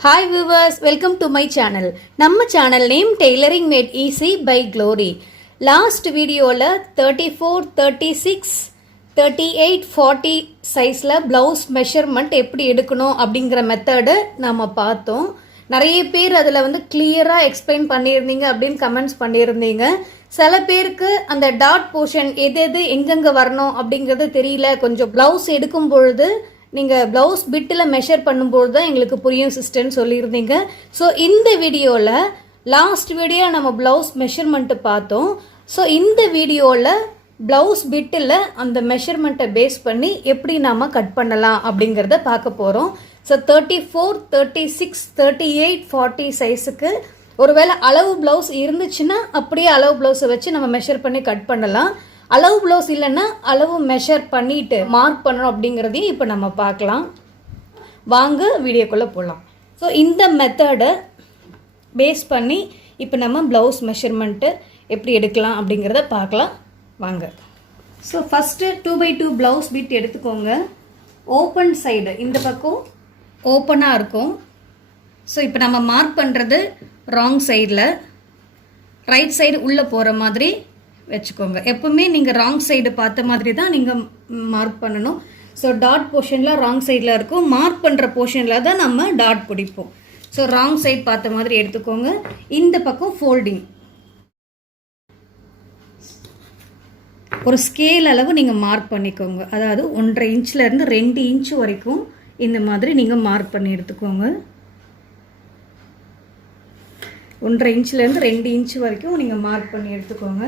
Hi viewers, welcome to my channel. நம்ம channel name Tailoring Made Easy by Glory. Last video ல 34, 36, 38, 40 sizeல blouse measurement எப்படி எடுக்கணும் அப்படிங்கிற method நாம பார்த்தோம். நிறைய பேர் அதில் வந்து கிளியராக எக்ஸ்பிளைன் பண்ணியிருந்தீங்க அப்படின்னு கமெண்ட்ஸ் பண்ணியிருந்தீங்க. சில பேருக்கு அந்த டாட் போர்ஷன் எது எங்கெங்கே வரணும் அப்படிங்கிறது தெரியல. கொஞ்சம் ப்ளவுஸ் எடுக்கும் பொழுது நீங்கள் ப்ளவுஸ் பிட்டில் மெஷர் பண்ணும்போது தான் எங்களுக்கு புரியும் சிஸ்டர்னு சொல்லியிருந்தீங்க. ஸோ இந்த வீடியோவில் லாஸ்ட் வீடியோ நம்ம ப்ளவுஸ் மெஷர்மெண்ட்டு பார்த்தோம். ஸோ இந்த வீடியோவில் ப்ளவுஸ் பிட்டில் அந்த மெஷர்மெண்ட்டை பேஸ் பண்ணி எப்படி நாம் கட் பண்ணலாம் அப்படிங்கிறத பார்க்க போகிறோம். ஸோ 34, 36, 38, 40 சைஸுக்கு ஒருவேளை அளவு ப்ளவுஸ் இருந்துச்சுன்னா அப்படியே அளவு ப்ளவுஸை வச்சு நம்ம மெஷர் பண்ணி கட் பண்ணலாம். அளவு ப்ளவுஸ் இல்லைன்னா அளவு மெஷர் பண்ணிவிட்டு மார்க் பண்ணணும் அப்படிங்கிறதையும் இப்போ நம்ம பார்க்கலாம். வாங்க வீடியோக்குள்ளே போகலாம். ஸோ இந்த மெத்தடை பேஸ் பண்ணி இப்போ நம்ம ப்ளவுஸ் மெஷர்மெண்ட்டு எப்படி எடுக்கலாம் அப்படிங்கிறத பார்க்கலாம். வாங்க. So first 2x2 blouse bit எடுத்துக்கோங்க. ஓப்பன் சைடு இந்த பக்கம் ஓப்பனாக இருக்கும். ஸோ இப்போ நம்ம மார்க் பண்ணுறது ராங் சைடில், ரைட் சைடு உள்ளே போகிற மாதிரி வச்சுக்கோங்க. எப்பவுமே நீங்கள் ராங் சைடு பார்த்த மாதிரி தான் நீங்கள் மார்க் பண்ணணும். ஸோ டாட் போர்ஷனில் ராங் சைடில் இருக்கும், மார்க் பண்ணுற போர்ஷனில் தான் நம்ம டாட் பிடிப்போம். ஸோ ராங் சைடு பார்த்த மாதிரி எடுத்துக்கோங்க. இந்த பக்கம் ஃபோல்டிங் ஒரு ஸ்கேல் அளவு நீங்கள் மார்க் பண்ணிக்கோங்க. அதாவது 1.5 இன்ச்லேருந்து 2 இன்ச் வரைக்கும் இந்த மாதிரி நீங்கள் மார்க் பண்ணி எடுத்துக்கோங்க. 1.5 இன்ச்லேருந்து 2 இன்ச் வரைக்கும் நீங்கள் மார்க் பண்ணி எடுத்துக்கோங்க.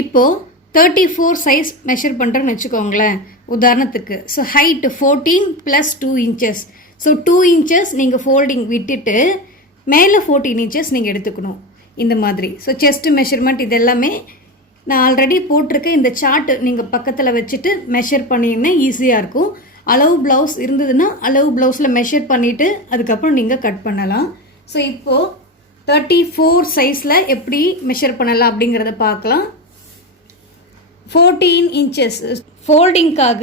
இப்போது 34 சைஸ் மெஷர் பண்ணுறேன்னு வச்சுக்கோங்களேன் உதாரணத்துக்கு. So height 14 + 2 inches. So 2 inches நீங்கள் ஃபோல்டிங் விட்டுட்டு மேலே 14 inches நீங்கள் எடுத்துக்கணும் இந்த மாதிரி. ஸோ செஸ்ட் மெஷர்மெண்ட் இது எல்லாமே நான் ஆல்ரெடி போட்டிருக்கேன். இந்த சார்ட் நீங்கள் பக்கத்தில் வச்சுட்டு மெஷர் பண்ணிங்கன்னா ஈஸியாக இருக்கும். அளவு ப்ளவுஸ் இருந்ததுன்னா அளவு ப்ளவுஸில் மெஷர் பண்ணிவிட்டு அதுக்கப்புறம் நீங்கள் கட் பண்ணலாம். ஸோ இப்போது 34 சைஸில் எப்படி மெஷர் பண்ணலாம் அப்படிங்கிறத பார்க்கலாம். 14 inches ஃபோல்டிங்காக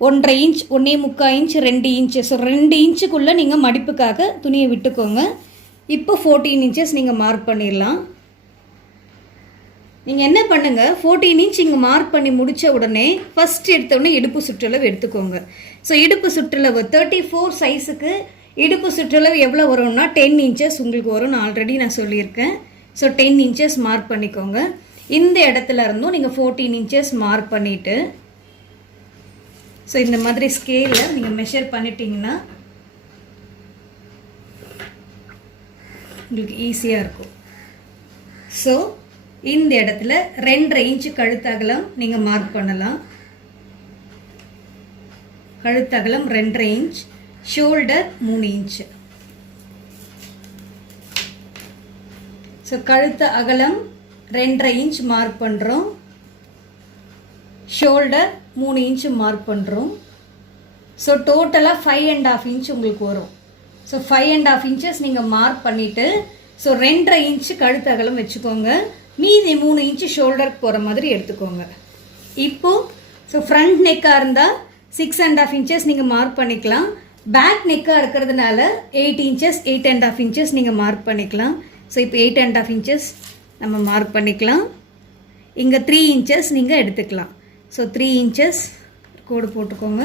1.5 inch, 1.25 inch, 2 inch. So 2 இன்ச்சுக்குள்ளே நீங்கள் மடிப்புக்காக துணியை விட்டுக்கோங்க. இப்போ 14 inches நீங்கள் மார்க் பண்ணிடலாம். நீங்கள் என்ன பண்ணுங்கள், 14 inch இங்கே மார்க் பண்ணி முடித்த உடனே ஃபஸ்ட் எடுத்தோடனே இடுப்பு சுற்றளவு எடுத்துக்கோங்க. ஸோ இடுப்பு சுற்றளவு 34 சைஸுக்கு இடுப்பு சுற்றளவு எவ்வளோ வரும்னா 10 inches உங்களுக்கு வரும். நான் ஆல்ரெடி சொல்லியிருக்கேன். ஸோ 10 inches மார்க் பண்ணிக்கோங்க. இந்த இடத்துல இருந்தும் நீங்கள் 14 inches மார்க் பண்ணிவிட்டு ஸோ இந்த மாதிரி ஸ்கேலில் நீங்கள் மெஷர் பண்ணிட்டீங்கன்னா உங்களுக்கு ஈஸியாக இருக்கும். ஸோ இந்த இடத்துல 2.5 inch கழுத்தகலம் நீங்கள் மார்க் பண்ணலாம். கழுத்தகலம் 2.5 inch, ஷோல்டர் 3 inch. ஸோ கழுத்து அகலம் 2.5 inch மார்க் பண்ணுறோம், ஷோல்டர் 3 inch மார்க் பண்ணுறோம். ஸோ டோட்டலாக 5.5 inch உங்களுக்கு வரும். ஸோ 5.5 inches நீங்கள் மார்க் பண்ணிவிட்டு ஸோ 2.5 inch கழுத்து அகலம் வச்சுக்கோங்க. மீதி 3 inch ஷோல்டருக்கு போகிற மாதிரி எடுத்துக்கோங்க. இப்போது ஸோ ஃப்ரண்ட் நெக்காக இருந்தால் 6.5 inches நீங்கள் மார்க் பண்ணிக்கலாம். பேக் நெக்காக இருக்கிறதுனால 8 inches, 8.5 inches நீங்கள் மார்க் பண்ணிக்கலாம். ஸோ இப்போ 8.5 inches நம்ம மார்க் பண்ணிக்கலாம். இங்கே 3 inches நீங்கள் எடுத்துக்கலாம். ஸோ 3 inches கோடு போட்டுக்கோங்க.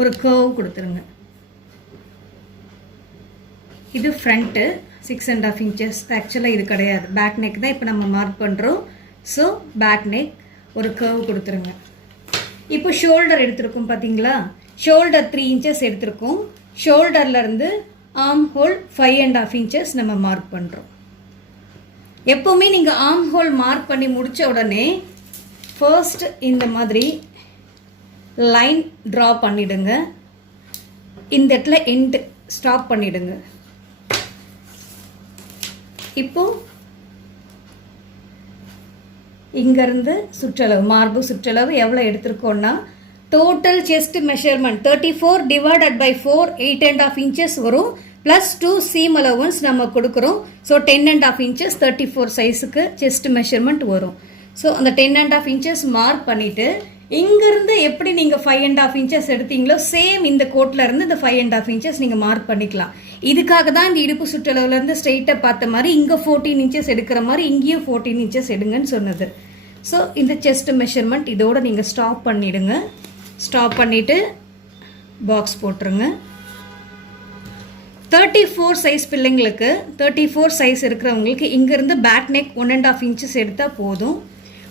ஒரு கர்வ் கொடுத்துருங்க. இது ஃப்ரண்ட்டு 6.5 inches. ஆக்சுவலாக இது கிடையாது, பேக் நெக் தான் இப்போ நம்ம மார்க் பண்ணுறோம். ஸோ பேக் நெக் ஒரு கர்வ் கொடுத்துருங்க. இப்போ ஷோல்டர் எடுத்துருக்கோம் பார்த்தீங்களா, ஷோல்டர் 3 inches எடுத்துருக்கோம். ஷோல்டர்லேருந்து ஆர்ம் ஹோல் 5.5 inches நம்ம மார்க் பண்ணுறோம். எப்போவுமே நீங்கள் ஆர்ம் ஹோல் மார்க் பண்ணி முடித்த உடனே ஃபர்ஸ்ட் இந்த மாதிரி லைன் ட்ரா பண்ணிவிடுங்க. இந்த இடத்துல எண்ட் ஸ்டாப் பண்ணிவிடுங்க. இப்போது இங்கேருந்து சுற்றளவு மார்பு சுற்றளவு எவ்வளோ எடுத்திருக்கோன்னா டோட்டல் செஸ்ட் மெஷர்மெண்ட் 34 / 4 8.5 inches வரும். +2 seam allowance நம்ம கொடுக்குறோம். ஸோ 10.5 inches 34 சைஸுக்கு செஸ்ட் மெஷர்மெண்ட் வரும். ஸோ அந்த 10.5 inches மார்க் பண்ணிவிட்டு இங்கேருந்து எப்படி நீங்கள் 5.5 inches எடுத்தீங்களோ சேம் இந்த கோட்டில் இருந்து இந்த 5.5 inches நீங்கள் மார்க் பண்ணிக்கலாம். இதுக்காக தான் இந்த இடுப்பு சுற்றளவுலேருந்து ஸ்ட்ரெயிட்டாக பார்த்த மாதிரி இங்கே 14 inches எடுக்கிற மாதிரி இங்கேயும் 14 inches எடுங்கன்னு சொன்னது. ஸோ இந்த செஸ்ட் மெஷர்மெண்ட் இதோட நீங்கள் ஸ்டாப் பண்ணிவிடுங்க. ஸ்டாப் பண்ணிவிட்டு பாக்ஸ் போட்டுருங்க. 34 சைஸ் பிள்ளைங்களுக்கு 34 சைஸ் இருக்கிறவங்களுக்கு இங்கேருந்து பேக் நெக் 1.5 inches எடுத்தால் போதும்.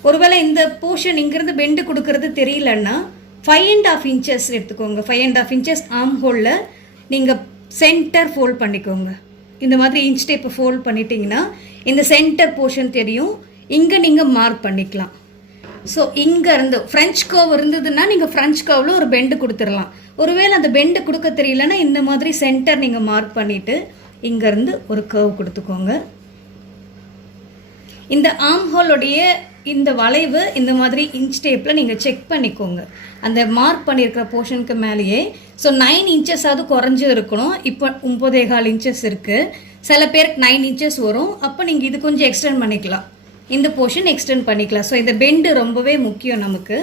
ஒருவேளை இந்த போர்ஷன் இங்கேருந்து பெண்டு கொடுக்கறது தெரியலன்னா 5.5 inches எடுத்துக்கோங்க. 5.5 inches ஆர்ம் ஹோலில் நீங்கள் சென்டர் ஃபோல்ட் பண்ணிக்கோங்க. இந்த மாதிரி இன்ச் டேப்பை ஃபோல்ட் பண்ணிட்டீங்கன்னா இந்த சென்டர் போர்ஷன் தெரியும். இங்கே நீங்கள் மார்க் பண்ணிக்கலாம். ஸோ இங்கேருந்து ஃப்ரெஞ்ச் கர்வ் இருந்ததுன்னா நீங்கள் ஃப்ரெஞ்ச் கர்வில் ஒரு பெண்டு கொடுத்துடலாம். ஒருவேளை அந்த பெண்டு கொடுக்க தெரியலன்னா இந்த மாதிரி சென்டர் நீங்கள் மார்க் பண்ணிவிட்டு இங்கேருந்து ஒரு கர்வ் கொடுத்துக்கோங்க. இந்த ஆர்ம் ஹோலுடைய இந்த வளைவு இந்த மாதிரி இன்ச் டேப்பில் நீங்கள் செக் பண்ணிக்கோங்க. அந்த மார்க் பண்ணியிருக்கிற போர்ஷனுக்கு மேலேயே. ஸோ 9 inches ஆவது குறைஞ்சி இருக்கணும். இப்போ 9.25 inches இருக்குது. சில பேருக்கு 9 inches வரும். அப்போ நீங்கள் இது கொஞ்சம் எக்ஸ்டெண்ட் பண்ணிக்கலாம். இந்த போர்ஷன் எக்ஸ்டெண்ட் பண்ணிக்கலாம். ஸோ இந்த பெண்டு ரொம்பவே முக்கியம் நமக்கு.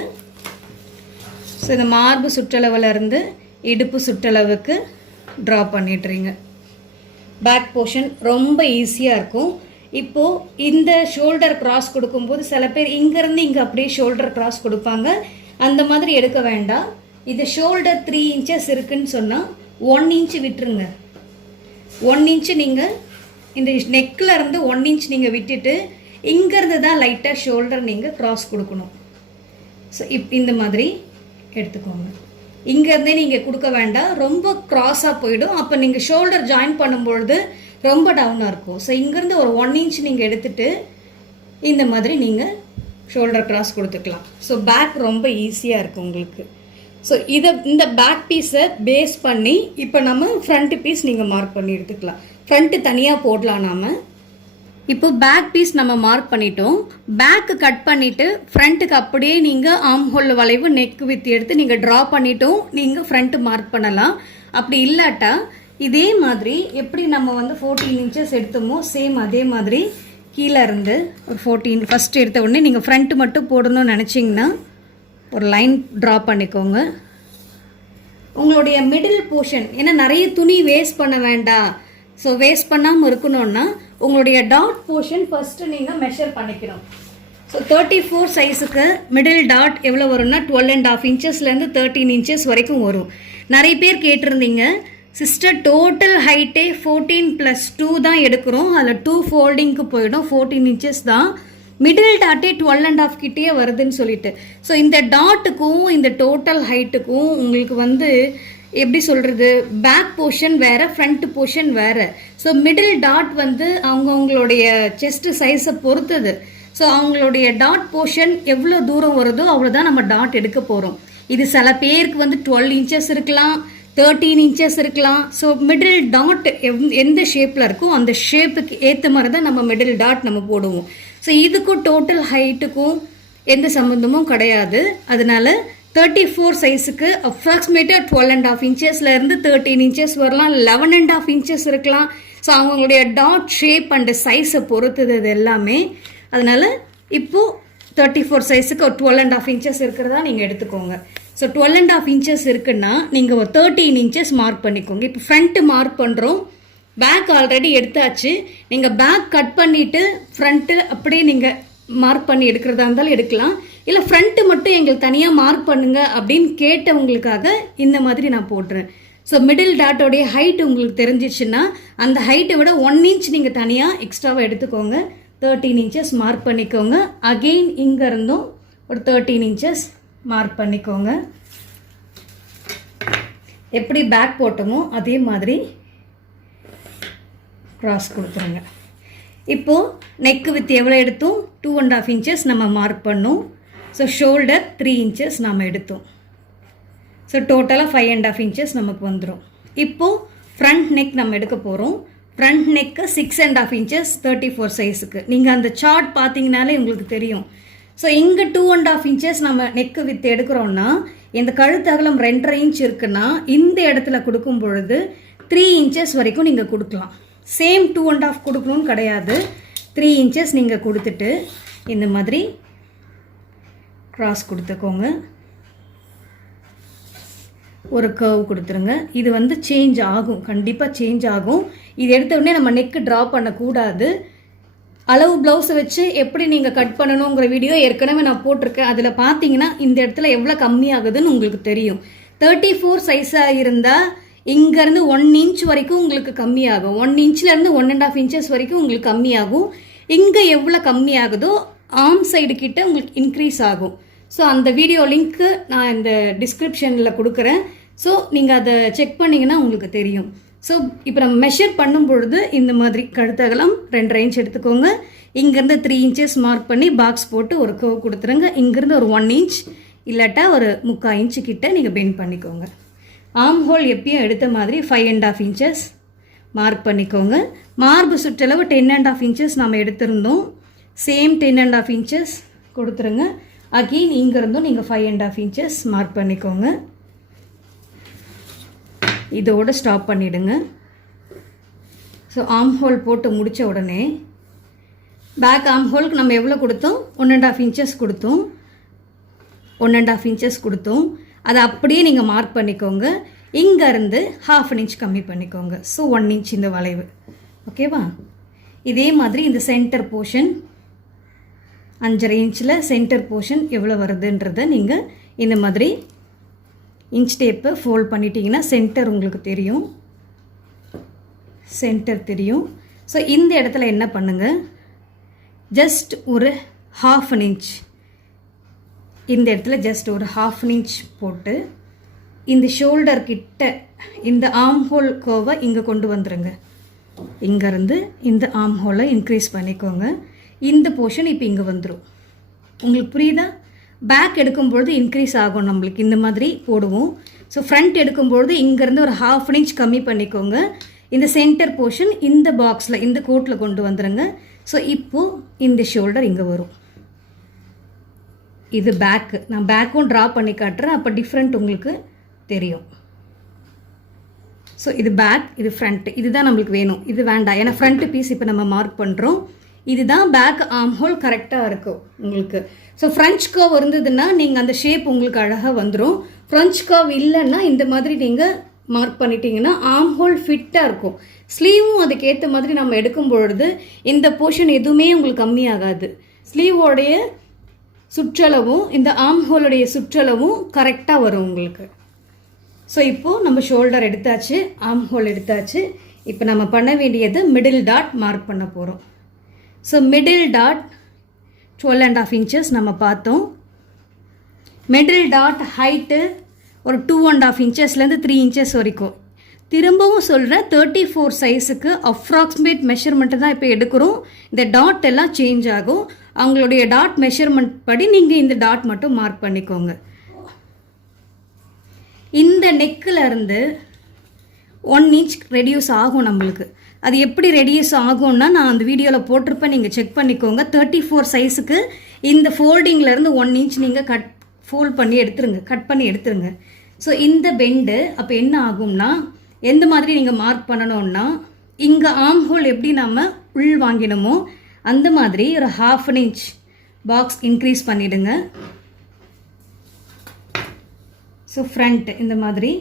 ஸோ இந்த மார்பு சுற்றளவுலேருந்து இடுப்பு சுற்றளவுக்கு ட்ரா பண்ணிடுறீங்க. பேக் போர்ஷன் ரொம்ப ஈஸியாக இருக்கும். இப்போது இந்த ஷோல்டர் கிராஸ் கொடுக்கும்போது சில பேர் இங்கேருந்து இங்கே அப்படியே ஷோல்டர் கிராஸ் கொடுப்பாங்க. அந்த மாதிரி எடுக்க வேண்டாம். இது ஷோல்டர் 3 inches இருக்குன்னு சொன்னால் 1 inch விட்டுருங்க. 1 inch நீங்கள் இந்த நெக்கில் இருந்து 1 inch நீங்கள் விட்டுட்டு இங்கேருந்து தான் லைட்டாக ஷோல்டர் நீங்கள் கிராஸ் கொடுக்கணும். ஸோ இந்த மாதிரி எடுத்துக்கோங்க. இங்கேருந்தே நீங்கள் கொடுக்க வேண்டாம். ரொம்ப க்ராஸாக போயிடும். அப்போ நீங்கள் ஷோல்டர் ஜாயின் பண்ணும்பொழுது ரொம்ப டவுனாக இருக்கும். ஸோ இங்கேருந்து ஒரு 1 inch நீங்கள் எடுத்துகிட்டு இந்த மாதிரி நீங்கள் ஷோல்டர் கிராஸ் கொடுத்துக்கலாம். ஸோ பேக் ரொம்ப ஈஸியாக இருக்கும் உங்களுக்கு. ஸோ இந்த பேக் பீஸை பேஸ் பண்ணி இப்போ நம்ம ஃப்ரண்ட் பீஸ் நீங்கள் மார்க் பண்ணி எடுத்துக்கலாம். ஃப்ரண்ட்டு தனியாக போடலாம். நாம் இப்போ பேக் பீஸ் நம்ம மார்க் பண்ணிட்டோம். பேக்கு கட் பண்ணிவிட்டு ஃப்ரண்ட்டுக்கு அப்படியே நீங்கள் ஆர்ம் ஹோல் வளைவு நெக் வித் எடுத்து நீங்கள் ட்ரா பண்ணிட்டோம். நீங்கள் ஃப்ரண்ட்டு மார்க் பண்ணலாம். அப்படி இல்லாட்டா இதே மாதிரி எப்படி நம்ம 14 inches எடுத்தோமோ சேம் அதே மாதிரி கீழே இருந்து ஒரு 14 ஃபஸ்ட் எடுத்த உடனே நீங்கள் ஃப்ரண்ட்டு மட்டும் போடணும்னு நினச்சிங்கன்னா ஒரு லைன் ட்ரா பண்ணிக்கோங்க. உங்களுடைய மிடில் போர்ஷன், ஏன்னா நிறைய துணி வேஸ்ட் பண்ண வேண்டாம். ஸோ வேஸ்ட் பண்ணாமல் இருக்கணும்னா உங்களுடைய டாட் போர்ஷன் ஃபஸ்ட்டு நீங்கள் மெஷர் பண்ணிக்கணும். ஸோ 34 சைஸுக்கு மிடில் டாட் எவ்வளோ வரும்னா 12.5 inchesலேருந்து 13 inches வரைக்கும் வரும். நிறைய பேர் கேட்டிருந்தீங்க, சிஸ்டர் டோட்டல் ஹைட்டே 14+2 தான் எடுக்கிறோம், அதில் 2 ஃபோல்டிங்க்கு போயிடும், 14 inches தான், மிடில் டாட்டே 12.5 கிட்டே வருதுன்னு சொல்லிட்டு. ஸோ இந்த டாட்டுக்கும் இந்த டோட்டல் ஹைட்டுக்கும் உங்களுக்கு எப்படி சொல்கிறது, பேக் போர்ஷன் வேறு, ஃப்ரண்ட் போர்ஷன் வேறு. ஸோ மிடில் டாட் அவங்களுடைய செஸ்ட் சைஸை பொறுத்தது. ஸோ அவங்களுடைய டாட் போர்ஷன் எவ்வளோ தூரம் வருதோ அவ்வளோதான் நம்ம டாட் எடுக்க போகிறோம். இது சில பேருக்கு 12 inches இருக்கலாம், 13 inches இருக்கலாம். ஸோ மிடில் டாட் எந்த ஷேப்பில் இருக்கோ அந்த ஷேப்புக்கு ஏற்ற மாதிரி தான் நம்ம மிடில் டாட் நம்ம போடுவோம். ஸோ இதுக்கும் டோட்டல் ஹைட்டுக்கும் எந்த சம்மந்தமும் கிடையாது. அதனால 34 சைஸுக்கு அப்ராக்சிமேட்டாக 12.5 inchesலேருந்து 13 inches வரலாம், 11.5 inches இருக்கலாம். ஸோ அவங்களுடைய டாட் ஷேப் அண்ட் சைஸை பொறுத்தது அது எல்லாமே. அதனால் இப்போது 34 சைஸுக்கு ஒரு 12.5 inches இருக்கிறதா நீங்கள் எடுத்துக்கோங்க. ஸோ 12.5 inches இருக்குன்னா நீங்கள் ஒரு 13 inches மார்க் பண்ணிக்கோங்க. இப்போ ஃப்ரண்ட்டு மார்க் பண்ணுறோம், பேக் ஆல்ரெடி எடுத்தாச்சு. நீங்கள் பேக் கட் பண்ணிவிட்டு ஃப்ரண்ட்டு அப்படியே நீங்கள் மார்க் பண்ணி எடுக்கிறதா இருந்தாலும் எடுக்கலாம். இல்லை ஃப்ரண்ட்டு மட்டும் எங்களுக்கு தனியாக மார்க் பண்ணுங்க அப்படின்னு கேட்டவங்களுக்காக இந்த மாதிரி நான் போட்டுறேன். ஸோ மிடில் டாட்டோடைய ஹைட் உங்களுக்கு தெரிஞ்சிச்சுன்னா அந்த ஹைட்டை விட 1 inch நீங்கள் தனியாக எக்ஸ்ட்ராவாக எடுத்துக்கோங்க. 13 inches மார்க் பண்ணிக்கோங்க. அகெயின் இங்கே இருந்தும் ஒரு 13 inches மார்க் பண்ணிக்கோங்க. எப்படி பேக் போட்டோமோ அதே மாதிரி கிராஸ் கொடுத்துருங்க. இப்போது நெக்கு வித் எவ்வளோ எடுத்தோம், 2.5 inches நம்ம மார்க் பண்ணோம். ஸோ ஷோல்டர் 3 inches நாம் எடுத்தோம். ஸோ டோட்டலாக 5.5 inches நமக்கு வந்துடும். இப்போது ஃப்ரண்ட் நெக் நம்ம எடுக்க போகிறோம். ஃப்ரண்ட் நெக்கு 6.5 inches 34 சைஸுக்கு. நீங்கள் அந்த சார்ட் பார்த்தீங்கனாலே உங்களுக்கு தெரியும். ஸோ இங்கே 2.5 inches நம்ம நெக்கு வித் எடுக்கிறோன்னா இந்த கழுத்து அகலம் 2.5 inch இருக்குன்னா இந்த இடத்துல கொடுக்கும் பொழுது 3 inches வரைக்கும் நீங்கள் கொடுக்கலாம். சேம் 2.5 கொடுக்கணும்னு கிடையாது. 3 inches நீங்கள் கொடுத்துட்டு இந்த மாதிரி கிராஸ் கொடுத்துக்கோங்க. ஒரு கர்வ் கொடுத்துருங்க. இது வந்து சேஞ்ச் ஆகும், கண்டிப்பாக சேஞ்ச் ஆகும். இது எடுத்த உடனே நம்ம நெக்கு ட்ரா பண்ணக்கூடாது. அளவு ப்ளவுஸை வச்சு எப்படி நீங்கள் கட் பண்ணணுங்கிற வீடியோ ஏற்கனவே நான் போட்டிருக்கேன். அதில் பார்த்தீங்கன்னா இந்த இடத்துல எவ்வளோ கம்மியாகுதுன்னு உங்களுக்கு தெரியும். 34 சைஸாக இருந்தால் இங்கேருந்து 1 inch வரைக்கும் உங்களுக்கு கம்மியாகும். 1 inchலேருந்து 1.5 inches வரைக்கும் உங்களுக்கு கம்மியாகும். இங்கே எவ்வளோ கம்மியாகுதோ ஆர்ம் சைடு கிட்ட உங்களுக்கு இன்க்ரீஸ் ஆகும். ஸோ அந்த வீடியோ லிங்க்கு நான் இந்த டிஸ்கிரிப்ஷனில் கொடுக்குறேன். ஸோ நீங்கள் அதை செக் பண்ணிங்கன்னா உங்களுக்கு தெரியும். ஸோ இப்போ நம்ம மெஷர் பண்ணும் பொழுது இந்த மாதிரி கழுத்தகலம் 2.5 inch எடுத்துக்கோங்க. இங்கேருந்து 3 inches மார்க் பண்ணி பாக்ஸ் போட்டு ஒரு கர்வ் கொடுத்துருங்க. இங்கேருந்து ஒரு 1 inch இல்லாட்டா ஒரு 3/4 inch கிட்ட நீங்கள் பெண்ட் பண்ணிக்கோங்க. ஆர்ம் ஹோல் எப்பயும் எடுத்த மாதிரி 5.5 inches மார்க் பண்ணிக்கோங்க. மார்பு சுற்றளவு 10.5 inches நம்ம எடுத்திருந்தோம். சேம் 10.5 inches கொடுத்துருங்க. அகெயின் இங்கேருந்தும் நீங்கள் 5.5 inches மார்க் பண்ணிக்கோங்க. இதோடு ஸ்டாப் பண்ணிவிடுங்க. ஸோ ஆர்ம் ஹோல் போட்டு முடித்த உடனே பேக் ஆர்ம் ஹோலுக்கு நம்ம எவ்வளோ கொடுத்தோம்? 1.5 inches கொடுத்தோம். 1.5 inches கொடுத்தோம். அதை அப்படியே நீங்கள் மார்க் பண்ணிக்கோங்க. இங்கேருந்து 1/2 inch கம்மி பண்ணிக்கோங்க. ஸோ 1 inch இந்த வளைவு. ஓகேவா? இதே மாதிரி இந்த சென்டர் போர்ஷன் 5.5 inchல சென்டர் போர்ஷன் எவ்வளோ வருதுன்றதை நீங்கள் இந்த மாதிரி இன்ச் டேப்பை ஃபோல்ட் பண்ணிட்டீங்கன்னா சென்டர் உங்களுக்கு தெரியும். சென்டர் தெரியும். ஸோ இந்த இடத்துல என்ன பண்ணுங்கள், ஜஸ்ட் ஒரு 1/2 inch இந்த இடத்துல ஜஸ்ட் ஒரு 1/2 inch போட்டு இந்த ஷோல்டர் கிட்ட இந்த ஆர்ம் ஹோல் கர்வை இங்கே கொண்டு வந்துடுங்க. இங்கேருந்து இந்த ஆர்ம் ஹோலை இன்க்ரீஸ் பண்ணிக்கோங்க. இந்த போர்ஷன் இப்போ இங்கே வந்துடும். உங்களுக்கு புரியுதா? பேக் எடுக்கும்பொழுது இன்க்ரீஸ் ஆகும், நம்மளுக்கு இந்த மாதிரி போடுவோம். ஸோ ஃப்ரண்ட் எடுக்கும்பொழுது இங்கேருந்து ஒரு 1/2 inch கம்மி பண்ணிக்கோங்க. இந்த சென்டர் போர்ஷன் இந்த பாக்ஸில் இந்த கோட்டில் கொண்டு வந்துடுங்க. ஸோ இப்போது இந்த ஷோல்டர் இங்கே வரும். இது பேக்கு. நான் பேக்கும் ட்ரா பண்ணி காட்டுறேன், அப்போ டிஃப்ரெண்ட் உங்களுக்கு தெரியும். ஸோ இது பேக், இது ஃப்ரண்ட்டு. இதுதான் நம்மளுக்கு வேணும். இது வேண்டாம், ஏன்னா ஃப்ரண்ட்டு பீஸ் இப்போ நம்ம மார்க் பண்ணுறோம். இதுதான் பேக் ஆர்ம் ஹோல் கரெக்டாக இருக்கும் உங்களுக்கு. ஸோ ஃப்ரெஞ்ச் கர்வ் இருந்ததுன்னா நீங்கள் அந்த ஷேப் உங்களுக்கு அழகாக வந்துடும். ஃப்ரெஞ்ச் கர்வ் இல்லைன்னா இந்த மாதிரி நீங்கள் மார்க் பண்ணிட்டீங்கன்னா ஆர்ம் ஹோல் ஃபிட்டாக இருக்கும். ஸ்லீவும் அதுக்கேற்ற மாதிரி நம்ம எடுக்கும் பொழுது இந்த போர்ஷன் எதுவுமே உங்களுக்கு கம்மியாகாது. ஸ்லீவோடைய சுற்றளவும் இந்த ஆர்ம் ஹோலுடைய சுற்றளவும் கரெக்டாக வரும் உங்களுக்கு. ஸோ இப்போது நம்ம ஷோல்டர் எடுத்தாச்சு, ஆர்ம் ஹோல் எடுத்தாச்சு. இப்போ நம்ம பண்ண வேண்டியது மிடில் டாட் மார்க் பண்ண போகிறோம். ஸோ மிடில் டாட் 12.5 inches நம்ம பார்த்தோம். மிடில் டாட் ஹைட்டு ஒரு 2.5 inchesலேருந்து 3 inches வரைக்கும். திரும்பவும் சொல்கிறேன், 34 சைஸுக்கு அப்ராக்சிமேட் மெஷர்மெண்ட்டு தான் இப்போ எடுக்கிறோம். இந்த டாட் எல்லாம் சேஞ்ச் ஆகும். அவங்களுடைய டாட் மெஷர்மெண்ட் படி நீங்கள் இந்த டாட் மட்டும் மார்க் பண்ணிக்கோங்க. இந்த நெக்கில் இருந்து 1 inch ரெடியூஸ் ஆகும் நம்மளுக்கு. அது எப்படி ரெடியூஸ் ஆகும்னா நான் அந்த வீடியோவில் போட்டிருப்பேன், நீங்கள் செக் பண்ணிக்கோங்க. 34 சைஸுக்கு இந்த ஃபோல்டிங்லேருந்து 1 inch நீங்கள் ஃபோல்ட் பண்ணி எடுத்துருங்க, கட் பண்ணி எடுத்துருங்க. ஸோ இந்த பெண்டு அப்போ என்ன ஆகும்னா, எந்த மாதிரி நீங்கள் மார்க் பண்ணணும்னா, இங்கே ஆர்ம் ஹோல் எப்படி நம்ம உள் வாங்கினோமோ அந்த மாதிரி ஒரு 1/2 inch பாக்ஸ் இன்க்ரீஸ் பண்ணிவிடுங்க. ஸோ ஃப்ரண்ட் இந்த மாதிரி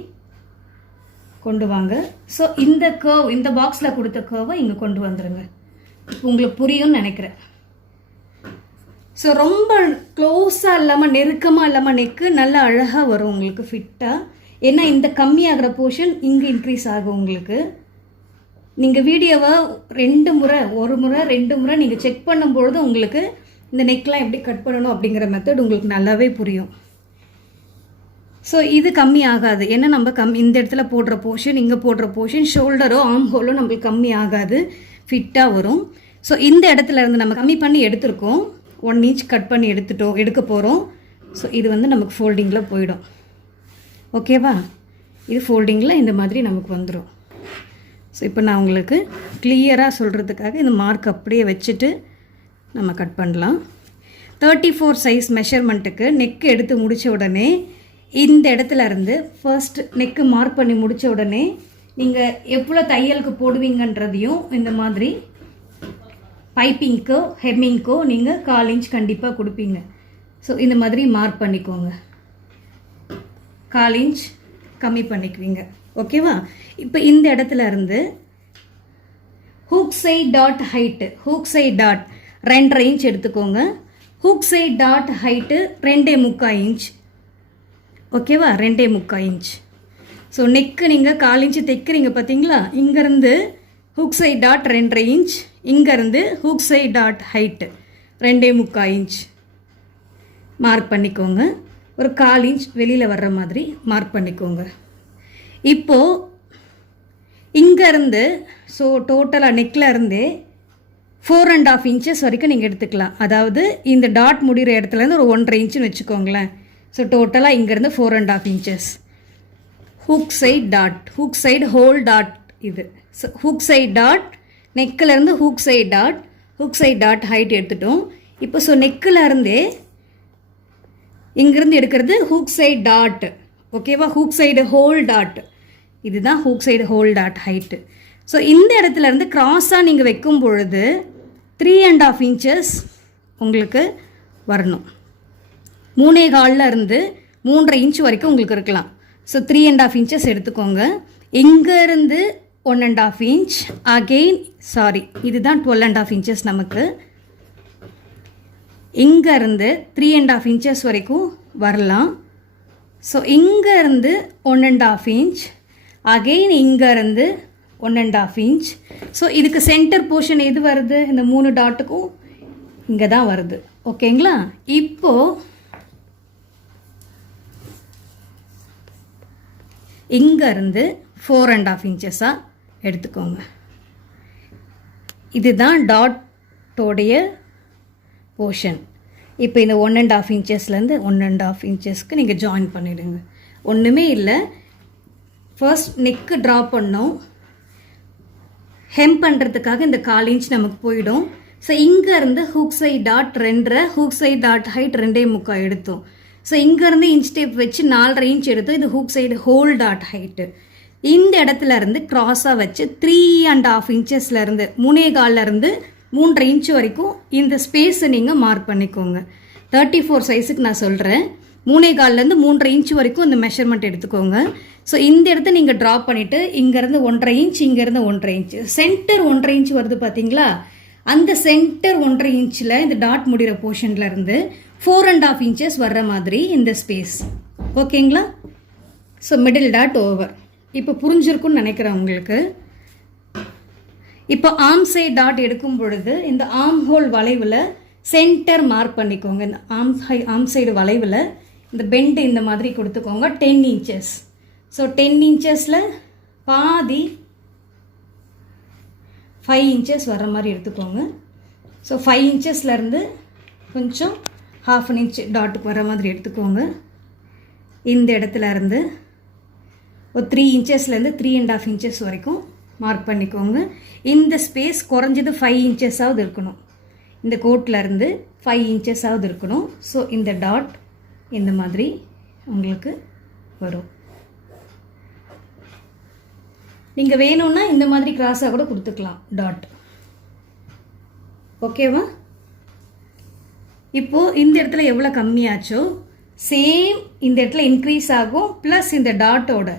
கொண்டு வாங்க. ஸோ இந்த கர்வ், இந்த பாக்ஸில் கொடுத்த கர்வை இங்கே கொண்டு வந்துடுங்க. உங்களுக்கு புரியும்னு நினைக்கிறேன். ஸோ ரொம்ப க்ளோஸாக இல்லாமல் நெருக்கமாக இல்லாமல் நெக்கு நல்லா அழகாக வரும் உங்களுக்கு ஃபிட்டாக. ஏன்னா இந்த கம்மியாகிற போர்ஷன் இங்கே இன்க்ரீஸ் ஆகும் உங்களுக்கு. நீங்கள் வீடியோவை 2 முறை, 1 முறை 2 முறை நீங்கள் செக் பண்ணும்பொழுது உங்களுக்கு இந்த நெக்லாம் எப்படி கட் பண்ணணும் அப்படிங்கிற மெத்தட் உங்களுக்கு நல்லாவே புரியும். ஸோ இது கம்மி ஆகாது. ஏன்னா நம்ம இந்த இடத்துல போடுற போர்ஷன், இங்கே போடுற போர்ஷன், ஷோல்டரோ ஆர்ம் ஹோலோ நம்மளுக்கு கம்மி ஆகாது, ஃபிட்டாக வரும். ஸோ இந்த இடத்துல இருந்து நம்ம கம்மி பண்ணி எடுத்துருக்கோம். 1 inch கட் பண்ணி எடுக்க போகிறோம். ஸோ இது வந்து நமக்கு ஃபோல்டிங்கில் போயிடும். ஓகேவா? இது ஃபோல்டிங்கில் இந்த மாதிரி நமக்கு வந்துடும். ஸோ இப்போ நான் உங்களுக்கு கிளியராக சொல்கிறதுக்காக இந்த மார்க் அப்படியே வச்சுட்டு நம்ம கட் பண்ணலாம். 34 சைஸ் மெஷர்மெண்ட்டுக்கு நெக்கு எடுத்து முடித்த உடனே இந்த இடத்துல இருந்து ஃபர்ஸ்ட் நெக்கு மார்க் பண்ணி முடித்த உடனே நீங்கள் எவ்வளோ தையலுக்கு போடுவீங்கன்றதையும் இந்த மாதிரி பைப்பிங்க்கோ ஹெம்மிங்க்கோ நீங்கள் 1/4 இன்ச் கண்டிப்பாக கொடுப்பீங்க. ஸோ இந்த மாதிரி மார்க் பண்ணிக்கோங்க. 1/4 இன்ச் கம்மி பண்ணிக்குவீங்க. ஓகேவா? இப்போ இந்த இடத்துல இருந்து hook side dot height, hook side dot 2.5 inch எடுத்துக்கோங்க. Hook side dot height 2.25 inch. ஓகேவா? 2.25 இன்ச். ஸோ நெக்கு நீங்கள் 1/4 இன்ச்சு தைக்கிறீங்க பார்த்தீங்களா? இங்கேருந்து ஹூக் சைட் டாட் 2.5 இன்ச், இங்கேருந்து hook side dot height 2.25 inch mark பண்ணிக்கோங்க. ஒரு 1/4 இன்ச் வெளியில் வர்ற மாதிரி மார்க் பண்ணிக்கோங்க. இப்போது இங்கேருந்து ஸோ டோட்டலாக நெக்கில் இருந்தே 4.5 இன்ச்சஸ் வரைக்கும் நீங்கள் எடுத்துக்கலாம். அதாவது இந்த டாட் முடிகிற இடத்துலேருந்து ஒரு 1.5 இன்ச்சுன்னு வச்சுக்கோங்களேன். ஸோ டோட்டலாக இங்கேருந்து 4.5 inches. Hook side dot, hook side hole dot இது. ஸோ ஹூக் சைட் டாட் நெக்கிலேருந்து ஹூக் சைட் டாட் ஹைட் எடுத்துட்டோம். இப்போ ஸோ நெக்கில் இருந்தே இங்கேருந்து எடுக்கிறது ஹூக் சைட் டாட். ஓகேவா? ஹூக் சைடு ஹோல் டாட், இதுதான் hook side hole dot height. So இந்த இடத்துல இருந்து கிராஸாக நீங்கள் வைக்கும் பொழுது 3.5 இன்ச்சஸ் உங்களுக்கு வரணும். 3.25 இருந்து 3.5 இன்ச் வரைக்கும் உங்களுக்கு இருக்கலாம். ஸோ 3.5 இன்ச்சஸ் எடுத்துக்கோங்க. இங்கேருந்து 1.5 இன்ச் அகெயின் இதுதான் 12.5 இன்ச்சஸ் நமக்கு. இங்கேருந்து 3.5 இன்ச்சஸ் வரைக்கும் வரலாம். ஸோ இங்கேருந்து 1.5 இன்ச் அகெயின் இங்கேருந்து 1.5 இன்ச். ஸோ இதுக்கு சென்டர் போர்ஷன் எது வருது? இந்த 3 டாட்டுக்கும் இங்கே தான் வருது. ஓகேங்களா? இப்போது இங்கேருந்து 4.5 இன்ச்சஸாக எடுத்துக்கோங்க. இதுதான் டாட்டோடைய போர்ஷன். இப்போ இந்த 1.5 இன்ச்சஸ்லேருந்து 1.5 இன்ச்சஸ்க்கு நீங்கள் ஜாயின் பண்ணிவிடுங்க. ஒன்றுமே இல்லை, ஃபர்ஸ்ட் நெக்கு ட்ரா பண்ணோம். ஹெம் பண்ணுறதுக்காக இந்த 1/4 இன்ச் நமக்கு போயிடும். ஸோ இங்கேருந்து hook side dot 2.5, hook side dot height 2.25 எடுத்தோம். ஸோ இங்கேருந்து இன்ச் டேப் வச்சு 4.5 இன்ச் எடுத்தோம். இது hook side hole dot height. இந்த இடத்துல இருந்து க்ராஸாக வச்சு 3.5 இன்ச்சஸ்லேருந்து 3.25 3.5 இன்ச் வரைக்கும் இந்த ஸ்பேஸை நீங்கள் மார்க் பண்ணிக்கோங்க. 34 சைஸுக்கு நான் சொல்கிறேன். 3.25 3.5 இன்ச் வரைக்கும் இந்த மெஷர்மெண்ட் எடுத்துக்கோங்க. ஸோ இந்த இடத்த நீங்கள் ட்ரா பண்ணிவிட்டு இங்கேருந்து 1.5 இன்ச், இங்கேருந்து 1.5 இன்ச், சென்டர் 1.5 இன்ச் வருது பார்த்தீங்களா? அந்த சென்டர் 1.5 இன்ச்சில் இந்த டாட் முடிகிற போர்ஷன்லேருந்து 4.5 இன்ச்சஸ் வர்ற மாதிரி இந்த ஸ்பேஸ். ஓகேங்களா? So middle dot over. இப்போ புரிஞ்சிருக்குன்னு நினைக்கிறேன் உங்களுக்கு. இப்போ ஆர்ம் சைட் டாட் எடுக்கும் பொழுது இந்த ஆர்ம் ஹோல் வளைவில் சென்டர் மார்க் பண்ணிக்கோங்க. இந்த ஆர்ம் சைடு வளைவில் இந்த பெண்டு இந்த மாதிரி கொடுத்துக்கோங்க. 10 இன்ச்சஸ். ஸோ 10 இன்ச்சஸில் பாதி 5 இன்ச்சஸ் வர்ற மாதிரி எடுத்துக்கோங்க. ஸோ 5 இன்ச்சஸ்லேருந்து கொஞ்சம் 1/2 இன்ச் டாட்டுக்கு வர மாதிரி எடுத்துக்கோங்க. இந்த இடத்துல இருந்து ஒரு 3 இன்ச்சஸ்லேருந்து 3.5 இன்ச்சஸ் வரைக்கும் மார்க் பண்ணிக்கோங்க. இந்த ஸ்பேஸ் குறைஞ்சது 5 இன்ச்சஸாவது இருக்கணும். இந்த கோட்டிலேருந்து 5 இன்ச்சஸாவது இருக்கணும். ஸோ இந்த டாட் இந்த மாதிரி உங்களுக்கு வரும். நீங்கள் வேணும்னா இந்த மாதிரி கிராஸாக கூட கொடுத்துக்கலாம் டாட். ஓகேவா? இப்போது இந்த இடத்துல எவ்வளோ கம்மியாச்சோ சேம் இந்த இடத்துல இன்க்ரீஸ் ஆகும். ப்ளஸ் இந்த டாட்டோட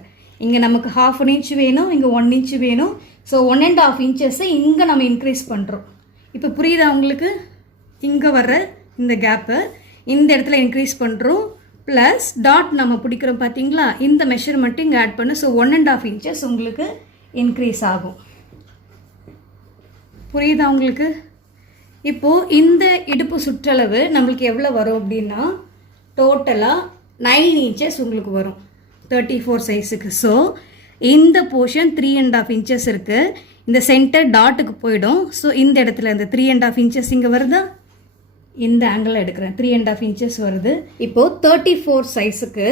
இங்கே நமக்கு 1/2 இன்ச் வேணும், இங்கே 1 இன்ச் வேணும். ஸோ 1.5 இன்ச்சஸை இங்கே நம்ம இன்க்ரீஸ் பண்ணுறோம். இப்போ புரியுதா உங்களுக்கு? இங்கே வர்ற இந்த கேப்பை இந்த இடத்துல இன்க்ரீஸ் பண்ணுறோம். ப்ளஸ் டாட் நம்ம பிடிக்கிறோம் பார்த்தீங்களா? இந்த மெஷர்மெண்ட்டு இங்கே ஆட் பண்ணு. ஸோ 1.5 இன்ச்சஸ் உங்களுக்கு இன்க்ரீஸ் ஆகும். புரியுதா உங்களுக்கு? இப்போது இந்த இடுப்பு சுற்றளவு நம்மளுக்கு எவ்வளோ வரும் அப்படின்னா டோட்டலாக 9 இன்ச்சஸ் உங்களுக்கு வரும் 34 சைஸுக்கு. ஸோ இந்த போர்ஷன் 3.5 இன்ச்சஸ் இருக்குது. இந்த சென்டர் டாட்டுக்கு போயிடும். ஸோ இந்த இடத்துல இந்த 3.5 இன்ச்சஸ் இங்கே வருதா? இந்த ஆங்கிள் எடுக்கிறேன். 3.5 இன்ச்சஸ் வருது. இப்போது 34 சைஸுக்கு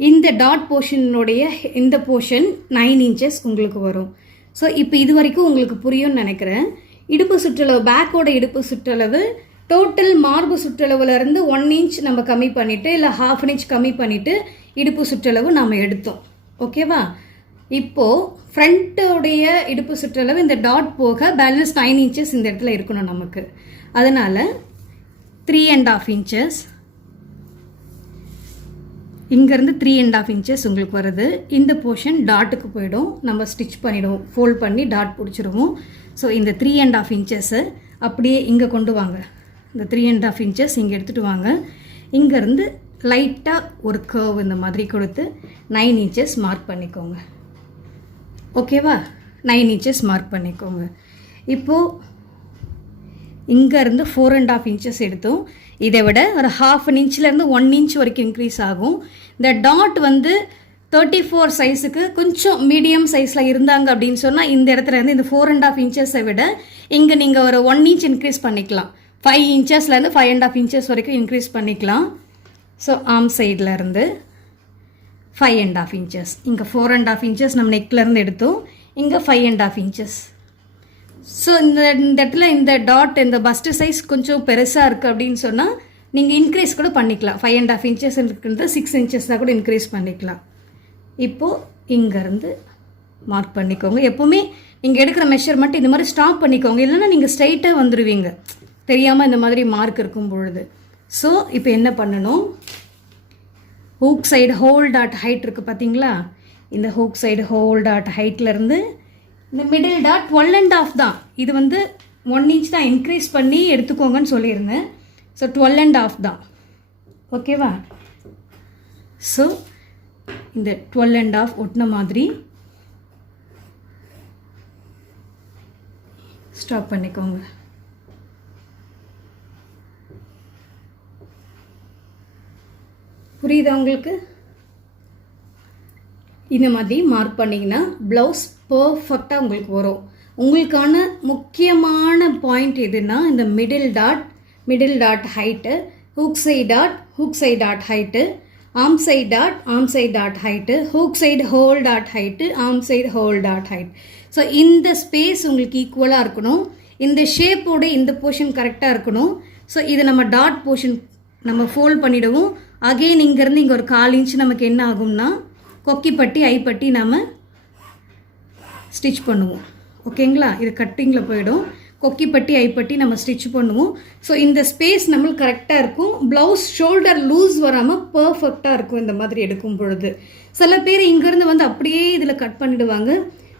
இந்த டாட் போர்ஷனுடைய இந்த போர்ஷன் 9 இன்ச்சஸ் உங்களுக்கு வரும். ஸோ இப்போ இது வரைக்கும் உங்களுக்கு புரியும்னு நினைக்கிறேன். இடுப்பு சுற்றளவு, பேக்கோட இடுப்பு சுற்றளவு டோட்டல் மார்பு சுற்றளவுலேருந்து 1 இன்ச் நம்ம கம்மி பண்ணிவிட்டு இல்லை 1/2 இன்ச் கம்மி பண்ணிவிட்டு இடுப்பு சுற்றளவு நாம் எடுத்தோம். ஓகேவா? இப்போது ஃப்ரண்ட்டோடைய இடுப்பு சுற்றளவு இந்த டாட் போக பேலன்ஸ் 9 inches இந்த இடத்துல இருக்கணும் நமக்கு. அதனால் 3.5 inches, இங்கேருந்து 3.5 inches உங்களுக்கு வருது. இந்த போர்ஷன் டாட்டுக்கு போயிடும், நம்ம ஸ்டிச் பண்ணிவிடுவோம், ஃபோல்ட் பண்ணி டாட் பிடிச்சிடுவோம். ஸோ இந்த 3.5 inches அப்படியே இங்கே கொண்டு வாங்க. இந்த 3.5 inches இங்கே எடுத்துகிட்டு வாங்க. இங்கேருந்து லைட்டாக ஒரு கர்வ் இந்த மாதிரி கொடுத்து 9 inches மார்க் பண்ணிக்கோங்க. ஓகேவா? 9 inches மார்க் பண்ணிக்கோங்க. இப்போது இங்கேருந்து 4.5 inches எடுத்தோம். இதை விட ஒரு 1/2 inchலேருந்து 1 inch வரைக்கும் இன்க்ரீஸ் ஆகும். இந்த டாட் வந்து 34 சைஸுக்கு கொஞ்சம் மீடியம் சைஸில் இருந்தாங்க அப்படின்னு சொன்னால் இந்த இடத்துல இருந்து இந்த 4.5 inches விட இங்கே நீங்கள் ஒரு 1 inch இன்க்ரீஸ் பண்ணிக்கலாம். 5 inchesலேருந்து 5.5 inches வரைக்கும் இன்க்ரீஸ் பண்ணிக்கலாம். ஸோ ஆர்ம் சைடில் இருந்து 5.5 inches, இங்கே 4.5 inches நம்ம நெக்லேருந்து எடுத்தோம், இங்கே 5.5 inches. ஸோ இந்த இடத்துல இந்த டாட் இந்த பஸ்ட் சைஸ் கொஞ்சம் பெருசாக இருக்குது அப்படின்னு சொன்னால் நீங்கள் இன்க்ரீஸ் கூட பண்ணிக்கலாம். 5.5 inches இருக்கிறது 6 inches தான் கூட இன்க்ரீஸ் பண்ணிக்கலாம். இப்போது இங்கேருந்து மார்க் பண்ணிக்கோங்க. எப்போவுமே நீங்கள் எடுக்கிற மெஷர்மெண்ட் இந்த மாதிரி ஸ்டாப் பண்ணிக்கோங்க, இல்லைன்னா நீங்கள் ஸ்ட்ரைட்டாக வந்துடுவீங்க தெரியாமல் இந்த மாதிரி மார்க் இருக்கும் பொழுது. ஸோ இப்போ என்ன பண்ணணும், hook side hole dot height இருக்குது பார்த்தீங்களா, இந்த ஹூக் சைடு ஹோல் டாட் ஹைட்லேருந்து இந்த மிடில் டாட் 12.5 தான். இது வந்து 1 inch தான் இன்க்ரீஸ் பண்ணி எடுத்துக்கோங்கன்னு சொல்லியிருந்தேன். ஸோ 12.5 தான். ஓகேவா? ஸோ இந்த 12.5 ஒட்டின மாதிரி ஸ்டாப் பண்ணிக்கோங்க. புரியுதா உங்களுக்கு? இந்த மாதிரி மார்க் பண்ணிங்கன்னா ப்ளவுஸ் பர்ஃபெக்டாக உங்களுக்கு வரும். உங்களுக்கான முக்கியமான பாயிண்ட் எதுனா இந்த middle dot height, hook side dot height, arm side dot height, hook side hole dot height, arm side hole dot height. So இந்த ஸ்பேஸ் உங்களுக்கு ஈக்குவலாக இருக்கணும். இந்த ஷேப்போட இந்த போர்ஷன் கரெக்டாக இருக்கணும். ஸோ இது நம்ம டாட் போர்ஷன் நம்ம ஃபோல்ட் பண்ணிவிடுவோம். அகெயின் இங்கேருந்து இங்கே ஒரு 1/4 inch நமக்கு என்ன ஆகும்னா கொக்கிப்பட்டி ஐப்பட்டி நம்ம ஸ்டிச் பண்ணுவோம். ஓகேங்களா? இது கட்டிங்கில் போயிடும். கொக்கிப்பட்டி ஐப்பட்டி நம்ம ஸ்டிச் பண்ணுவோம். ஸோ இந்த ஸ்பேஸ் நம்மளுக்கு கரெக்டாக இருக்கும். ப்ளவுஸ் ஷோல்டர் லூஸ் வராமல் பர்ஃபெக்டாக இருக்கும் இந்த மாதிரி எடுக்கும் பொழுது. சில பேர் இங்கேருந்து வந்து அப்படியே இதில் கட் பண்ணிவிடுவாங்க.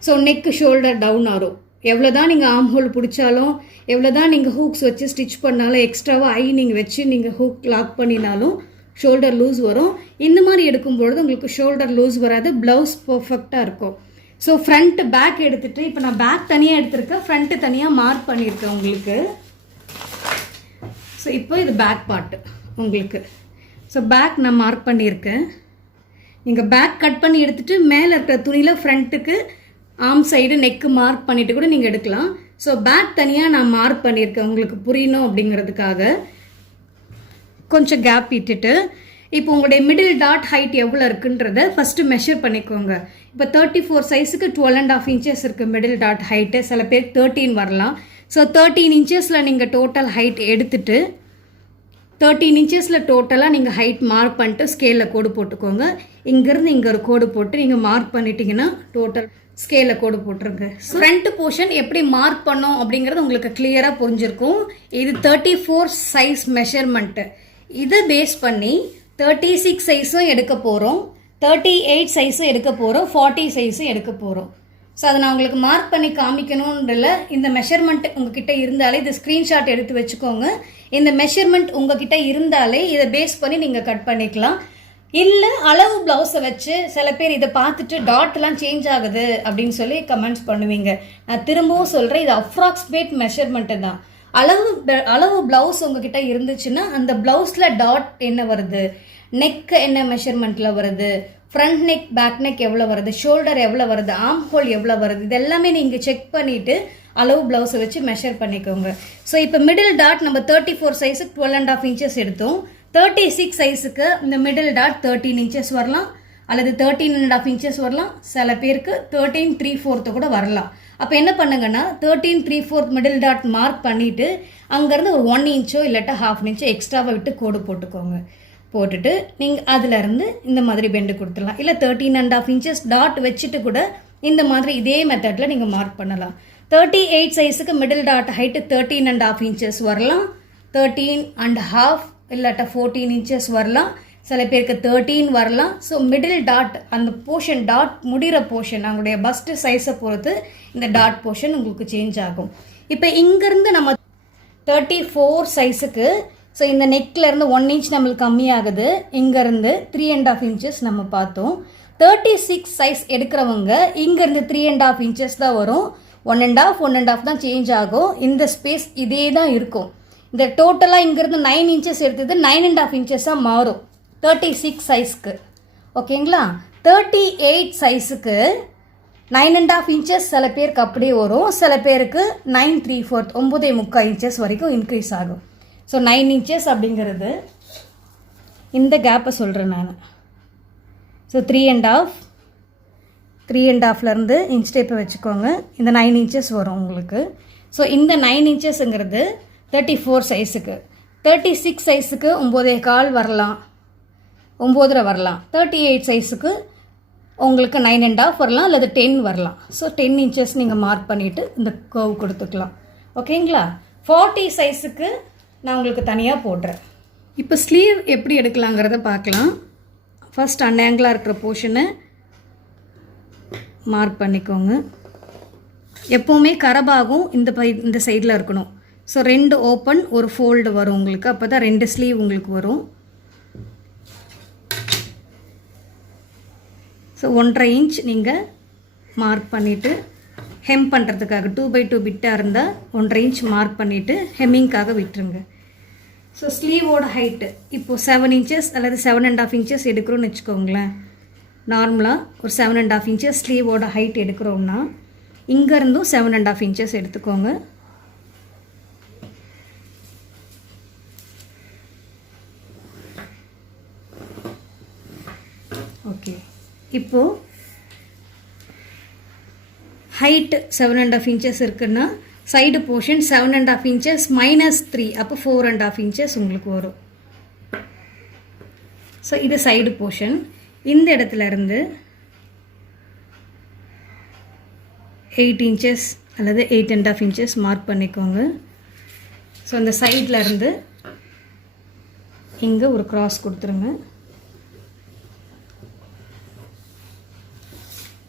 ஸோ நெக்கு ஷோல்டர் டவுன் ஆகும். எவ்வளோ தான் நீங்கள் ஆர்ம் ஹோல் பிடிச்சாலும், எவ்வளோ தான் நீங்கள் ஹூக்ஸ் வச்சு ஸ்டிச் பண்ணாலும், எக்ஸ்ட்ராவாக நீங்கள் வச்சு நீங்கள் ஹூக் லாக் பண்ணினாலும் ஷோல்டர் லூஸ் வரும். இந்த மாதிரி எடுக்கும்பொழுது உங்களுக்கு ஷோல்டர் லூஸ் வராது, ப்ளவுஸ் பர்ஃபெக்டாக இருக்கும். ஸோ ஃப்ரண்ட் பேக் எடுத்துகிட்டு இப்போ நான் பேக் தனியாக எடுத்திருக்கேன், ஃப்ரண்ட்டு தனியாக மார்க் பண்ணியிருக்கேன் உங்களுக்கு. ஸோ இப்போ இது பேக் பார்ட்டு உங்களுக்கு. ஸோ பேக் நான் மார்க் பண்ணியிருக்கேன். நீங்கள் பேக் கட் பண்ணி எடுத்துகிட்டு மேலே இருக்கிற துணியில் ஃப்ரண்ட்டுக்கு ஆர்ம் சைடு நெக்கு மார்க் பண்ணிவிட்டு கூட நீங்கள் எடுக்கலாம். ஸோ பேக் தனியாக நான் மார்க் பண்ணியிருக்கேன் உங்களுக்கு புரியணும் அப்படிங்கிறதுக்காக. கொஞ்சம் கேப் விட்டுட்டு இப்போ உங்களுடைய மிடில் டாட் ஹைட் எவ்வளோ இருக்குன்றதை ஃபஸ்ட்டு மெஷர் பண்ணிக்கோங்க. இப்போ 34 சைஸுக்கு 12.5 inches இருக்குது மிடில் டாட் ஹைட்டு. சில பேர் 13 வரலாம். ஸோ 13 inchesல நீங்கள் டோட்டல் ஹைட் எடுத்துட்டு 13 inchesல டோட்டலாக நீங்கள் ஹைட் மார்க் பண்ணிட்டு ஸ்கேலில் கோடு போட்டுக்கோங்க. இங்கேருந்து இங்கே ஒரு கோடு போட்டு நீங்கள் மார்க் பண்ணிட்டீங்கன்னா டோட்டல் ஸ்கேலில் கோடு போட்டுருங்க. ஃப்ரண்ட் போர்ஷன் எப்படி மார்க் பண்ணோம் அப்படிங்கிறது உங்களுக்கு கிளியராக புரிஞ்சிருக்கும். இது 34 சைஸ் மெஷர்மெண்ட்டு. இதை பேஸ் பண்ணி 36 சைஸும் எடுக்க போகிறோம், 38 சைஸும் எடுக்க போகிறோம், 40 சைஸும் எடுக்க போகிறோம். ஸோ அதை நான் உங்களுக்கு மார்க் பண்ணி காமிக்கணுன்றல இந்த மெஷர்மெண்ட் உங்ககிட்ட இருந்தாலே இது ஸ்க்ரீன்ஷாட் எடுத்து வச்சுக்கோங்க. இந்த மெஷர்மெண்ட் உங்ககிட்ட இருந்தாலே இதை பேஸ் பண்ணி நீங்கள் கட் பண்ணிக்கலாம். இல்லை அளவு ப்ளவுஸை வச்சு சில பேர் இதை பார்த்துட்டு டாட்லாம் சேஞ்ச் ஆகுது அப்படின்னு சொல்லி கமெண்ட்ஸ் பண்ணுவீங்க. நான் திரும்பவும் சொல்கிறேன், இது அப்ராக்சிமேட் மெஷர்மெண்ட்டு தான். அளவு ப்ளவுஸ் உங்ககிட்ட இருந்துச்சுன்னா அந்த ப்ளவுஸில் டாட் என்ன வருது, நெக் என்ன மெஷர்மெண்ட்டில் வருது, ஃப்ரண்ட் நெக் பேக் நெக் எவ்வளோ வருது, ஷோல்டர் எவ்வளோ வருது, ஆர்ம் ஹோல் எவ்வளோ வருது, இது எல்லாமே நீங்கள் செக் பண்ணிவிட்டு அளவு ப்ளவுஸை வச்சு மெஷர் பண்ணிக்கோங்க. ஸோ இப்போ மிடில் டாட் நம்ம 34 சைஸுக்கு 12.5 inches எடுத்தோம். 36 சைஸுக்கு இந்த மிடில் டாட் 13 inches வரலாம், அல்லது 13.5 inches வரலாம். சில பேருக்கு 13 3/4 கூட வரலாம். அப்போ என்ன பண்ணுங்கன்னா 13 3/4 மிடில் டாட் மார்க் பண்ணிவிட்டு அங்கேருந்து ஒரு 1 inch இல்லாட்டா 1/2 inch எக்ஸ்ட்ராவை விட்டு கோடு போட்டுக்கோங்க. போட்டுட்டு நீங்கள் அதிலேருந்து இந்த மாதிரி பெண்டு கொடுத்துடலாம். இல்லை 13.5 inches டாட் வச்சுட்டு கூட இந்த மாதிரி இதே மெத்தடில் நீங்கள் மார்க் பண்ணலாம். 38 சைஸுக்கு மிடில் டாட் ஹைட்டு 13.5 இன்ச்சஸ் வரலாம், 13.5 இல்லாட்டா 14 இன்ச்சஸ் வரலாம், சில பேருக்கு 13 வரலாம். ஸோ மிடில் டாட் அந்த போர்ஷன் டாட் முடிகிற போர்ஷன் அவங்களுடைய பஸ்ட்டு சைஸை பொறுத்து இந்த டாட் போர்ஷன் உங்களுக்கு சேஞ்ச் ஆகும். இப்போ இங்கேருந்து நம்ம 34 சைஸுக்கு ஸோ இந்த நெக்லேருந்து 1 இன்ச் நம்மளுக்கு கம்மியாகுது, இங்கேருந்து 3.5 இன்ச்சஸ் நம்ம பார்த்தோம். 36 சைஸ் எடுக்கிறவங்க இங்கேருந்து 3.5 இன்ச்சஸ் தான் வரும், 1.5 தான் சேஞ்ச் ஆகும். இந்த ஸ்பேஸ் இதே தான் இருக்கும். இந்த டோட்டலாக இங்கேருந்து 9 இன்ச்சஸ் எடுத்தது 9.5 இன்ச்சஸாக மாறும் 36 சைஸ்க்கு. ஓகேங்களா? 38 சைஸுக்கு 9.5 இன்ச்சஸ் சில பேருக்கு அப்படியே வரும், சில பேருக்கு 9 3/4 9.25 இன்ச்சஸ் வரைக்கும் இன்க்ரீஸ் ஆகும். ஸோ 9 இன்ச்சஸ் அப்படிங்கிறது இந்த கேப்பை சொல்கிறேன் நான். ஸோ 3.5லேருந்து இன்ச் டேப்பை வச்சுக்கோங்க, இந்த 9 இன்ச்சஸ் வரும் உங்களுக்கு. ஸோ இந்த 9 இன்ச்சஸ்ங்கிறது 34 சைஸுக்கு. 36 சைஸுக்கு 9.25 வரலாம், 9.5 வரலாம். 38 சைஸுக்கு உங்களுக்கு 9.5 வரலாம், அல்லது 10 வரலாம். ஸோ 10 இன்ச்சஸ் நீங்கள் மார்க் பண்ணிவிட்டு இந்த கர்வ் கொடுத்துக்கலாம். ஓகேங்களா? 40 சைஸுக்கு நான் உங்களுக்கு தனியாக போடுறேன். இப்போ ஸ்லீவ் எப்படி எடுக்கலாங்கிறத பார்க்கலாம். ஃபர்ஸ்ட் அன்ஆங்கிளாக இருக்கிற போர்ஷனை மார்க் பண்ணிக்கோங்க. எப்போவுமே கரபாகும் இந்த சைடில் இருக்கணும். ஸோ 2 ஓப்பன் ஒரு ஃபோல்டு வரும் உங்களுக்கு, அப்போ தான் 2 ஸ்லீவ் உங்களுக்கு வரும். ஸோ 1.5 இன்ச் நீங்கள் மார்க் பண்ணிவிட்டு ஹெம் பண்ணுறதுக்காக 2x2 பிட்டாக இருந்தால் 1.5 இன்ச் மார்க் பண்ணிவிட்டு ஹெம்மிங்காக விட்டுருங்க. ஸோ ஸ்லீவோட ஹைட்டு இப்போது 7 இன்ச்சஸ் அல்லது 7.5 இன்ச்சஸ் எடுக்கிறோன்னு வச்சுக்கோங்களேன். நார்மலாக ஒரு 7.5 இன்ச்சஸ் ஸ்லீவோட ஹைட் எடுக்கிறோம்னா இங்கேருந்தும் 7.5 இன்ச்சஸ் எடுத்துக்கோங்க. ஓகே, இப்போது ஹைட்டு 7.5 இன்ச்சஸ் இருக்குன்னா சைடு போர்ஷன் 7.5 இன்ச்சஸ் -3 அப்போ 4.5 இன்ச்சஸ் உங்களுக்கு வரும். ஸோ இது சைடு போர்ஷன். இந்த இடத்துல இருந்து 8 இன்ச்சஸ் அல்லது 8.5 இன்ச்சஸ் மார்க் பண்ணிக்கோங்க. ஸோ இந்த சைடில் இருந்து இங்கே ஒரு கிராஸ் கொடுத்துருங்க.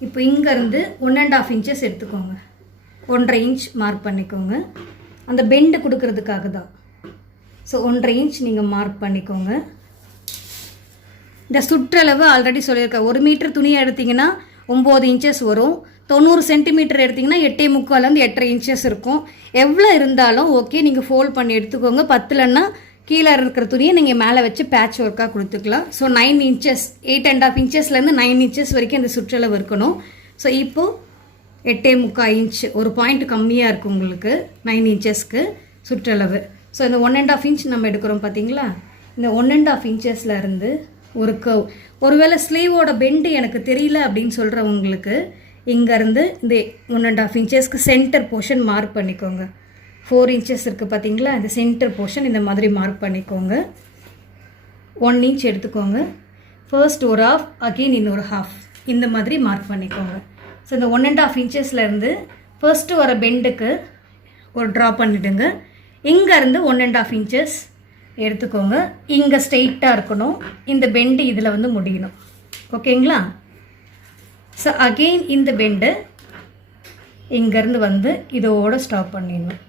இப்போ இங்கேருந்து 1.5 இன்ச்சஸ் எடுத்துக்கோங்க, 1.5 இன்ச் மார்க் பண்ணிக்கோங்க. அந்த பெண்டு கொடுக்கறதுக்காக தான். ஸோ 1.5 இன்ச் நீங்கள் மார்க் பண்ணிக்கோங்க. இந்த சுற்றளவு ஆல்ரெடி சொல்லியிருக்கேன். 1 மீட்டர் துணியை எடுத்திங்கன்னா 9 இன்ச்சஸ் வரும். 90 சென்டிமீட்டர் எடுத்திங்கன்னா 8.25லேருந்து 8.5 இன்ச்சஸ் இருக்கும். எவ்வளோ இருந்தாலும் ஓகே, நீங்கள் ஃபோல்ட் பண்ணி எடுத்துக்கோங்க. 10லன்னா கீழே இருக்கிற துணியை நீங்கள் மேலே வச்சு பேட்ச் ஒர்க்காக கொடுத்துக்கலாம். ஸோ 9 இன்ச்சஸ் 8.5 இன்ச்சஸ்லேருந்து 9 இன்ச்சஸ் வரைக்கும் இந்த சுற்றளவு இருக்கணும். ஸோ இப்போது 8.25 இன்ச் ஒரு பாயிண்ட் கம்மியாக இருக்கும் உங்களுக்கு 9 இன்ச்சஸ்க்கு சுற்றளவு. ஸோ இந்த 1.5 இன்ச் நம்ம எடுக்கிறோம் பார்த்தீங்களா? இந்த 1.5 இன்ச்சஸ்லேருந்து ஒரு கர்வ். ஒருவேளை ஸ்லீவோட பெண்டு எனக்கு தெரியல அப்படின்னு சொல்கிறவங்களுக்கு இங்கேருந்து இந்த 1.5 இன்ச்சஸ்க்கு சென்டர் போர்ஷன் மார்க் பண்ணிக்கோங்க. 4 இன்ச்சஸ் இருக்குது பார்த்தீங்களா? இந்த சென்டர் போர்ஷன் இந்த மாதிரி மார்க் பண்ணிக்கோங்க. 1 இன்ச் எடுத்துக்கோங்க. ஃபர்ஸ்ட் ஒரு ஹாஃப், அகெயின் இன்னொரு ஹாஃப், இந்த மாதிரி மார்க் பண்ணிக்கோங்க. ஸோ இந்த 1.5 இன்ச்சஸ்லேருந்து ஃபர்ஸ்ட்டு வர பெண்டுக்கு ஒரு ட்ரா பண்ணிவிடுங்க. இங்கேருந்து 1.5 இன்ச்சஸ் எடுத்துக்கோங்க. இங்கே ஸ்ட்ரெயிட்டாக இருக்கணும், இந்த பெண்டு இதில் வந்து முடியணும். ஓகேங்களா? ஸோ அகெயின் இந்த பெண்டு இங்கேருந்து வந்து இதோடு ஸ்டாப் பண்ணிடணும்.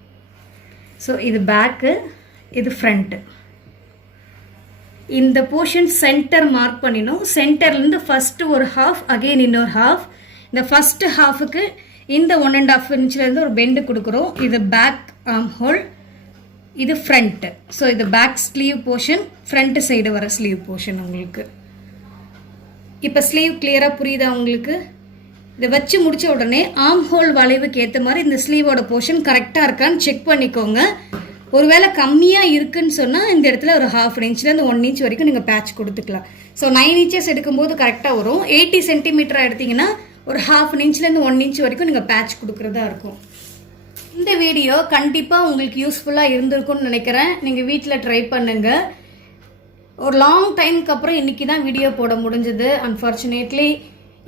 ஸோ இது பேக்கு, இது ஃப்ரண்ட்டு. இந்த போர்ஷன் சென்டர் மார்க் பண்ணிடணும். சென்டர்லேருந்து ஃபஸ்ட்டு ஒரு ஹாஃப், அகெயின் இன்னொரு ஹாஃப். இந்த ஃபஸ்ட்டு ஹாஃபுக்கு இந்த 1.5 இன்ச்லேருந்து ஒரு பெண்டு கொடுக்குறோம். இது பேக் ஆர்ம் ஹோல், இது ஃப்ரண்ட்டு. ஸோ இது back sleeve portion, front side வர ஸ்லீவ் போர்ஷன் உங்களுக்கு. இப்போ ஸ்லீவ் கிளியராக புரியுதா உங்களுக்கு? இதை வச்சு முடித்த உடனே ஆர்ம் ஹோல் வளைவுக்கு ஏற்ற மாதிரி இந்த ஸ்லீவோட போர்ஷன் கரெக்டாக இருக்கான்னு செக் பண்ணிக்கோங்க. ஒருவேளை கம்மியாக இருக்குன்னு சொன்னால் இந்த இடத்துல ஒரு 1/2 இன்ச்லேருந்து 1 இன்ச் வரைக்கும் நீங்கள் பேட்ச் கொடுத்துக்கலாம். ஸோ 9 இன்ச்சஸ் எடுக்கும்போது கரெக்டாக வரும். 80 சென்டிமீட்டராக எடுத்திங்கன்னா ஒரு 1/2 இன்ச்லேருந்து 1 இன்ச் வரைக்கும் நீங்கள் பேட்ச் கொடுக்குறதா இருக்கும். இந்த வீடியோ கண்டிப்பாக உங்களுக்கு யூஸ்ஃபுல்லாக இருந்திருக்கும்னு நினைக்கிறேன். நீங்கள் வீட்டில் ட்ரை பண்ணுங்கள். ஒரு லாங் டைமுக்கு அப்புறம் இன்றைக்கி தான் வீடியோ போட முடிஞ்சது. அன்ஃபார்ச்சுனேட்லி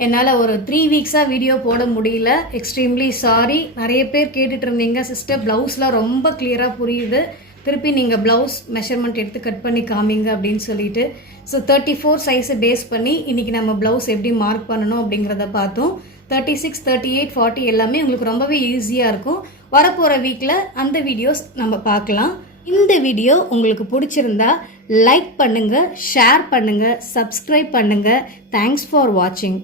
என்னால் ஒரு 3 வீக்ஸாக வீடியோ போட முடியல. Extremely sorry. நிறைய பேர் கேட்டுட்டு இருந்தீங்க, சிஸ்டர் ப்ளவுஸ்லாம் ரொம்ப கிளியராக புரியுது, திருப்பி நீங்கள் ப்ளவுஸ் மெஷர்மெண்ட் எடுத்து கட் பண்ணி காமிங்க அப்படின்னு சொல்லிட்டு. ஸோ 34 சைஸை பேஸ் பண்ணி இன்றைக்கி நம்ம ப்ளவுஸ் எப்படி மார்க் பண்ணணும் அப்படிங்கிறத பார்த்தோம். 36, 38, 40 எல்லாமே உங்களுக்கு ரொம்பவே ஈஸியாக இருக்கும். வரப்போகிற வீக்கில் அந்த வீடியோஸ் நம்ம பார்க்கலாம். இந்த வீடியோ உங்களுக்கு பிடிச்சிருந்தா லைக் பண்ணுங்கள், ஷேர் பண்ணுங்கள், சப்ஸ்கிரைப் பண்ணுங்கள். தேங்க்ஸ் ஃபார் வாட்சிங்.